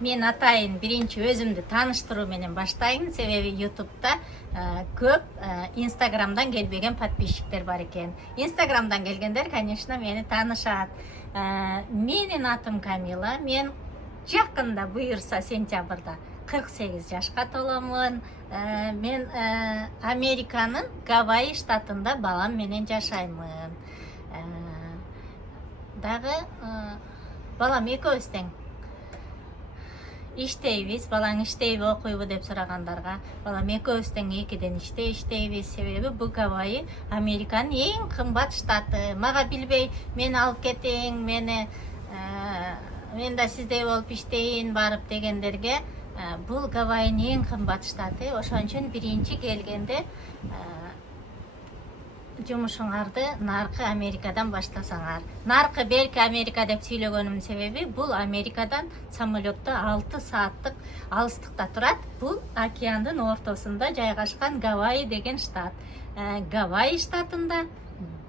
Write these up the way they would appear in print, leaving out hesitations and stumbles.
Мен атайын биринчи өзүмдү тааныштыруу менен баштайын. Себеби YouTube'да көп Instagram'дан келбеген подписчиктер бар экен. Instagram'дан келгендер, конечно, мени таанышат. Менин атым Камила. Мен жакында буюрса сентябрда 48 жашка толомун. Мен Американын Гавайи штатында балам менен жашаймын. Дагы балам экөөбүз тең иштейбиз. Балаң иштейби, окуйбу деп сурагандарга, балам экөөбүз тең экиден иштейбиз. Себеби бул Гавайи Американын эң кымбат штаты. Мага билбей, мени алып кетиң, мен да сиздей болуп иштейин барып дегендерге, бул Гавайинин эң кымбат штаты. Ошон үчүн биринчи келгенде жумушуңарды наркы Америкадан баштасаңар. Наркы белки Америка деп сүйлөгөнүмдүн себеби, бул Америкадан самолетто 6 сааттык алыстыкта турат. Бул океандын ортосунда жайгашкан Гавайи деген штат. Гавайи штатында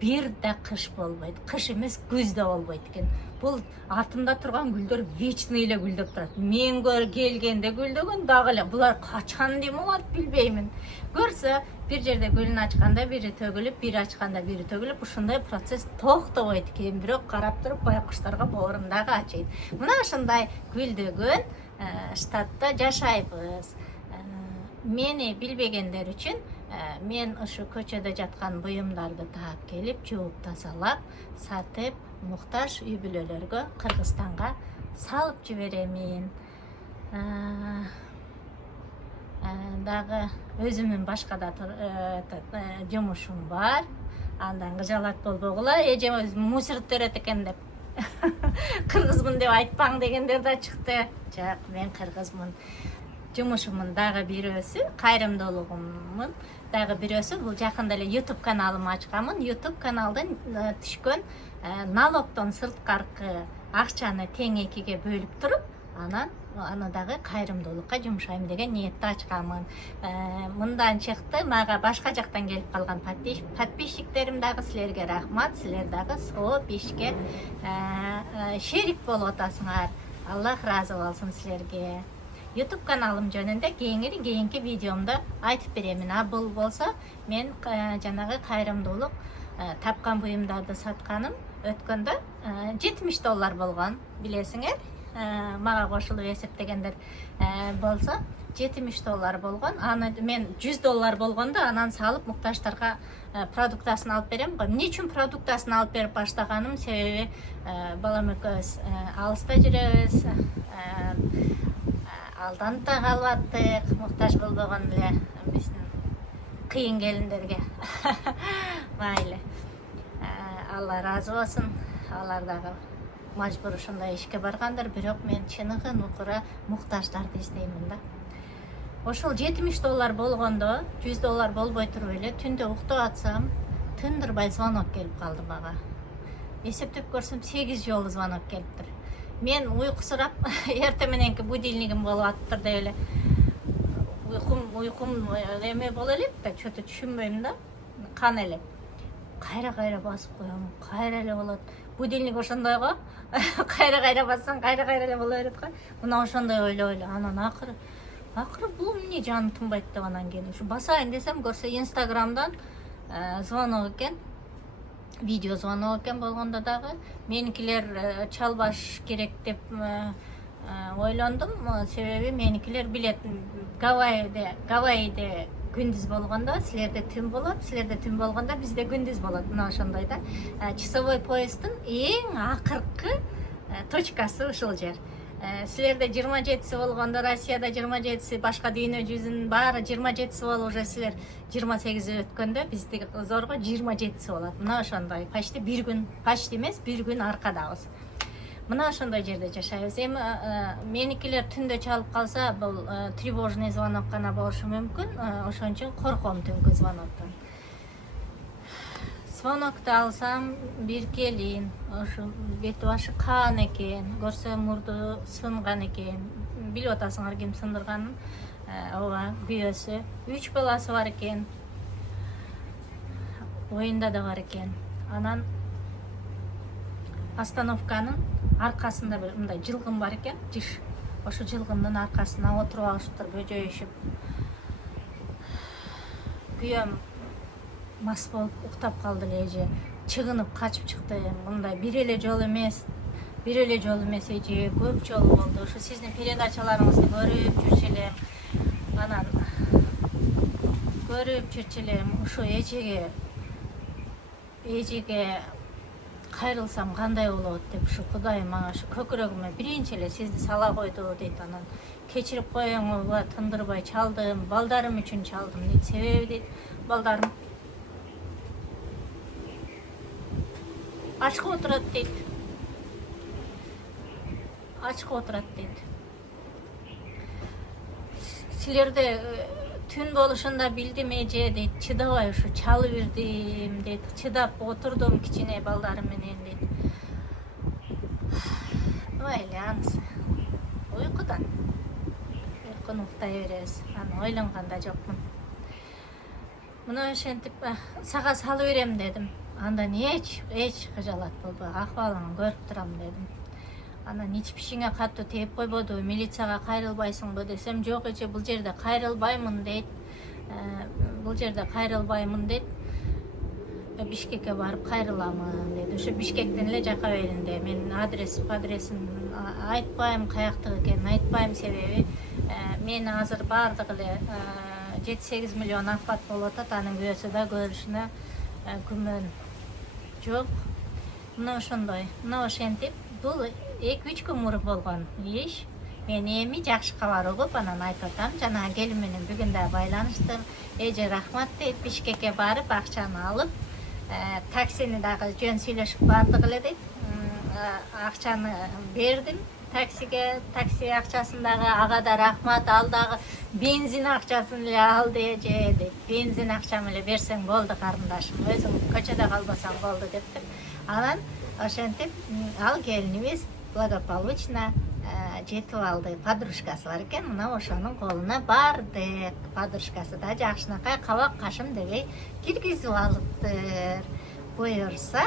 бир да кыш болбойт. Кыш эмес, күз да болбойт экен. Бул артында турган гүлдөр вечно эле гүлдөп турат. Мен келгенде гүлдөгөн дагы эле. Булар качан демалат билбеймин. Көрсө, бир жерде гүлүн ачканда бири төгүлүп, бири ачканда бири төгүлүп, ушундай процесс токтобойт экен. Бирок карап туруп байкуштарга боорум дагы ачыйт. Мына ушундай гүлдөгөн штатта жашайбыз. Мени билбегендер үчүн мен ушу көчөдө жаткан буюмдарды таап келип, жууп тазалап, сатып, муктаж үй бүлөлөргө Кыргызстанга салып жиберемин. Дагы өзүмдүн башка да жумушум бар. Андан кыжалат болбогула, эжем мусор төрөт экен деп. Кыргызмын деп айтпаң дегендер да чыкты. Жок, мен кыргызмын. Жумушумдун дагы бирөөсү кайрымдуулугумдун дагы бирөөсү бул жакында эле YouTube каналымды ачканмын. YouTube каналдан түшкөн налогдон сырткаркы акчаны тең экиге бөлүп туруп, аны дагы кайрымдуулукка жумшайм деген ниетте ачканмын. Мындан чыкты, мага башка жактан келип калган подписчиктерим дагы силерге рахмат. Силер дагы сооп ишке шерик болуп атасыңар. Аллах ыраазы болсун силерге. YouTube каналым жөнүндө кийинки видеомдо айтып беремин. Бул болсо мен жанагы кайрымдуулук тапкан буюмдарды сатканым өткөндө $70 болгон, билесиңер. Мага кошулуп эсептегендер болсо $70 болгон. Аны мен $100 болгондо анан салып муктаждарга продуктасын алып берем го. Эмне үчүн продуктасын алып берип баштаганым себеби балам экөөбүз алыста жүрөбүз. Алданып да калбаттык, муктаж болбогон эле биздин кыйын келиндерге. Майлы. Алла ыраазы болсун. Алар дагы мажбур ушундай ишке баргандар, бирок мен чыныгын укура муктаждарды издеймин да. Ошол $70 болгондо, $100 болбой туруп эле түндө уктап атсам, тындырбай звонок келип калды мага. Эсептеп көрсөм 8 жолу звонок келиптир. Мен уйкусурап, эрте мененки будильнигим болуп атыптыр деп эле уйкум эме боло элек да, чөтө түшүнбөйм да, кан эле. Кайра басып коем, кайра эле болот. Будильник ошондой го. Кайра бассаң, кайра эле боло берет го. Мына ошондой ойлой эле. Анан акыры бул эмне жаным тынбайт деп анан кийин ушу басайын десем, көрсө Instagram'дан звонок экен. Видео звонок экен болгондо дагы меникилер чалбаш керек деп ойлондум. Себеби меникилер билет Гавайиде күндүз болгондо силерде түн болот, силерде түн болгондо бизде күндүз болот. Мына ошондой да. Часовой поезддин эң акыркы точкасы ушул жер. Силерде 27-си болгондо, Россияда 27-си, башка дүйнө жүзүнүн баары 27-си болуп, уже силер 28-и өткөндө бизде зорго 27-си болот. Мына ошондой, почти бир күн, почти эмес, бир күн аркадабыз. Мына ошондой жерде жашайбыз. Эми меникилер түндө чалып калса, бул тревожный звонок гана болушу мүмкүн. Ошон үчүн корком түнкү звоноктон. Звонокду алсам, бир келин, ошо бети башы каан экен, көрсө мурду сынган экен. Билип атасыңар ким сындырганын? Ооба, күйөөсү. 3 баласы бар экен. Оюнда да бар экен. Анан остановканын аркасында бир мындай жылгын бар экен, жыш. ошо жылгындын аркасына отуруп алышыптыр бөжөйүшүп. Күйөөм мас болуп уктап калды эле эже. Чыгынып качып чыкты. Мындай бир эле жолу эмес эже, көп жолу болду. Ошо сиздин передачаларыңызды көрүп жүрчү элем. Анан ошо эжеге кайрылсам кандай болот деп ушу Кудайым мага ушу көкүрөгүмө биринчи эле сизди сала койду дейт. Анан кечирип коюңузга тындырбай чалдым, балдарым үчүн чалдым дейт. Себеби дейт, балдарым ачка отурат дейт. Силерде түн болушунда билдим эже дейт. Чыдабай ушу чалып бирдим дейт. Чыдап отурдум кичине балдарым менен дейт. Мейли анысы. Уйкуну уктай беребиз. Аны ойлонгон да жокмун. Мына ошентип сага салып берем дедим. Андан эч кыжалат болбой, акыбалыңы көрүп турам дедим. Анан ичпишиңе катуу тээп койбодубу, милицияга кайрылбайсыңбы десем, жок эже, бул жерде кайрылбаймын дейт. Бишкекке барып кайрыламын дейт. Ошо Бишкектин эле жака беринде. Мен адресин айтпайм, каяктыкы экенин айтпайм, себеби мен азыр баардыгы эле 7-8 миллион апат болуп атат. Анын күйөөсү да көрүшүнө күмөн жок. Мына ошондой. Мына ошентип, бул 2-3 күн мурун болгон иш. Мен эми жакшы кабар угуп анан айтып атам. Жана келин менен бүгүн да байланыштым. Эже рахмат дейт, Бишкекке барып акчаны алып, таксини дагы жөн сүйлөшүп бардык эле дейт. Акчаны бердим таксиге, такси акчасын дагы, ага да рахмат, ал дагы бензин акчасын эле алды эже дейт. Бензин акчам эле берсең болду карындашым, өзүң көчөдө калбасаң болду дептир. Анан ошентип ал келинибиз благополучно жетип алды. Подружкасы бар экен, мына ошонун колуна барды. Подружкасы да жакшынакай кабак кашым дебей киргизип алыптыр. Буюрса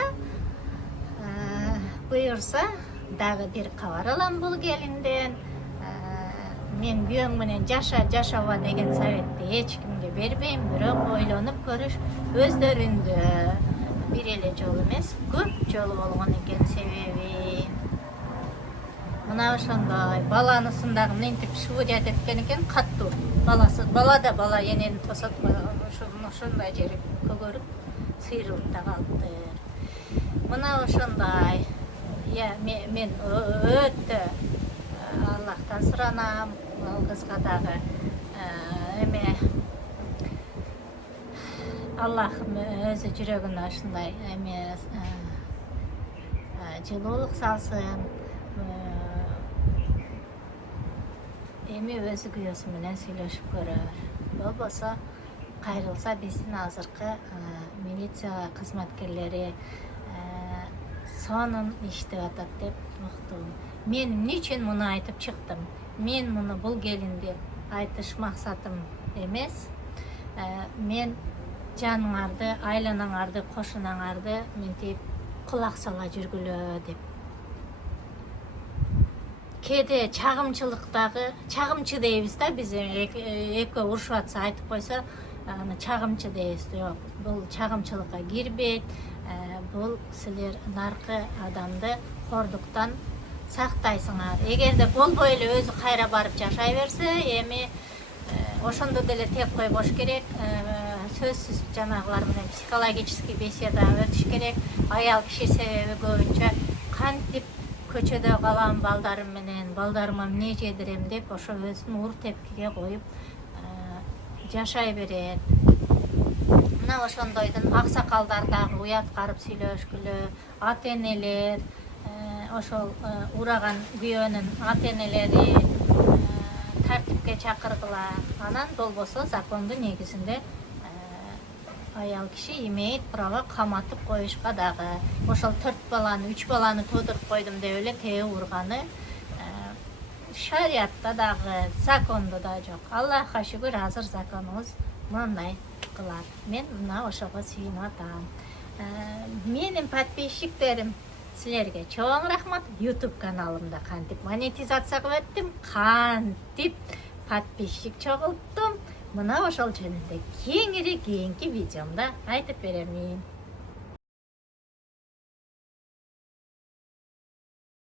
дагы бир кабар алам бул келинден. Мен күйөөң менен жашаба деген советти эч кимге бербейм, бирок ойлонуп көрүш, өздөрүндө бир эле жолу эмес, көп жолу болгон экен себеби. Мына ошондой баланысың дагы мынтип шыбыжат эткен экен, каттуу. Бала энени тосот, ошондой жери көгөрүп, сыйрылып да калыптыр. Мына ошондой. Мен өтө Аллахтан суранам, ал кызга дагы эме Аллахым өзү жүрөгүнө ушундай эме жылуулук салсын. Эми өзү күйөөсү менен сүйлөшүп көрөр. Болбосо кайрылса биздин азыркы милиция кызматкерлери сонун иштеп атат деп уктум. Мен эмне үчүн муну айтып чыктым? Мен муну бул келинди айтыш максатым эмес. Мен жаныңарды, айланаңарды, кошунаңарды мынтип кулак сала жүргүлө деп. Кээде чагымчы дейбиз да, биз экөө урушуп атса айтып койсо, аны чагымчы дейбиз. Жок, бул чагымчылыкка кирбейт. Бул силер наркы адамды кордуктан сактайсыңар. Эгерде болбой эле өзү кайра барып жашай берсе, эми ошондо деле теп койбош керек. Сөзсүз жанагылар менен психологический беседа өтүш керек. Аял киши себеби көбүнчө кантип көчөдө калам балдарым менен, балдарыма эмне жедирем деп ошо өзүн ур тепкиге коюп жашай берет. Мына ошондойдун аксакалдар дагы уят карып сүйлөшкүлө, ата-энелер, ошол ураган күйөөнүн ата-энелери тартипке чакыргыла. Анан болбосо закондун негизинде аял киши имеет право каматып коюшка дагы. Ошол 4 баланы, 3 баланы тодуруп койдум деп эле тээ урганы шариятта дагы, закондо да жок. Аллахка шүгүр, азыр законубуз мындай кылат. Мен мына ошого сүйүнүп атам. Менин подписчиктерим Силерге чоң рахмат. YouTube каналымда кантип монетизация кылып өттүм, кантип подписчик чогулттум. Мына ошол жөнүндө кеңири кийинки видеомда айтып беремин.